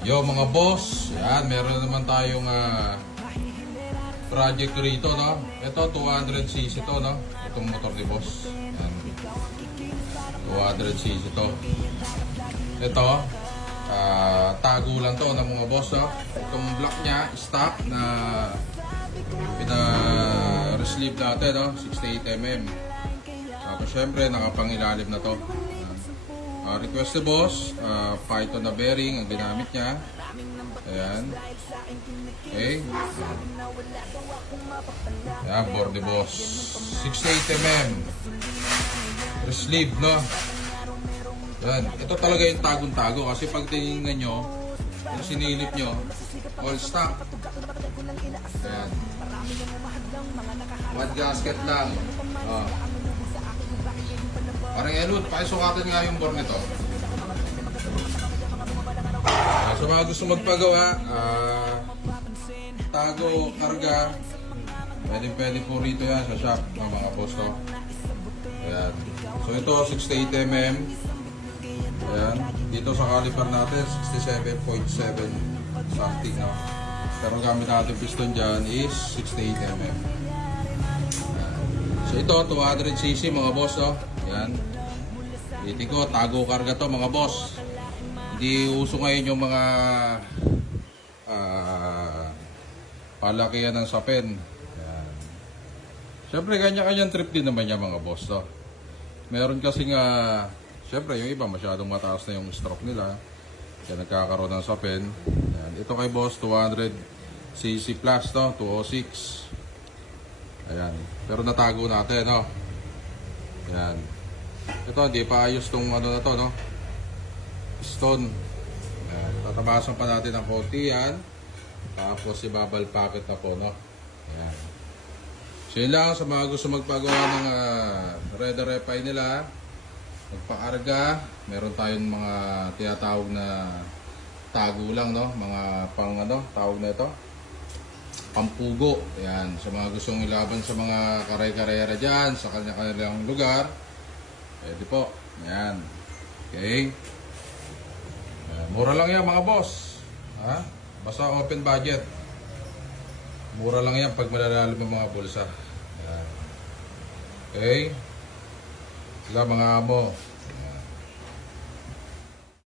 Yo mga boss, yan, meron naman tayong project rito, no? Ito, 200cc to, no? Itong motor ni boss. Yan. 200cc to. Ito, tago lang to ng mga boss, no? Itong block niya, stock na pina-resleeve natin, no? 68mm. Tapos syempre, nakapangilalim na to. Request ni boss, Python na bearing ang ginamit niya. Ayan. Okay. Ayan, board ni boss. 68mm. Sleeve, no? Ayan. Ito talaga yung tagong-tago kasi pag tinignan nyo, yung sinilip nyo, all stock. Ayan. One gasket lang. Parang Elwood, pakisukatan nga yung bore nito. Sa mga gusto magpagawa, tago, karga, pwede po rito yan sa shop ng mga boss to. Ayan. So ito 68mm. Ayan. Dito sa caliper natin 67.7 something, no? Pero gamit natin piston dyan is 68mm. So ito 200cc mga boss, no? Ayan. Dito ko, tago karga to mga boss. Hindi uso ngayon yung mga palakihan ng sapin. Ayan. Siyempre, kanya-kanyang trip din naman yan mga boss to. Meron kasi nga, siyempre yung iba masyadong mataas na yung stroke nila. Kaya nagkakaroon ng sapin. Ayan. Ito kay boss, 200cc plus to, 206. Ayan. Pero natago natin, no? Ayan. Ito, hindi pa ayos tong ano na to, no? Piston. Ayan. Tatabasan pa natin ng konti yan. Tapos ibabal packet na po, no? Ayan. So yun lang, sa mga gusto magpagawa ng red repay nila, magpa-arga, meron tayong mga tinatawag na tago lang, no? Mga pang ano, tawag na ito, pampugo. Ayan. Sa mga gustong ilaban sa mga karay-karera dyan, sa kanya-kanilang lugar, pwede po. Ayan. Okay. Ayan. Mura lang yan mga boss. Ha? Basta open budget. Mura lang yan pag malalalim ang mga bulsa. Ayan. Okay. Sila mga amo.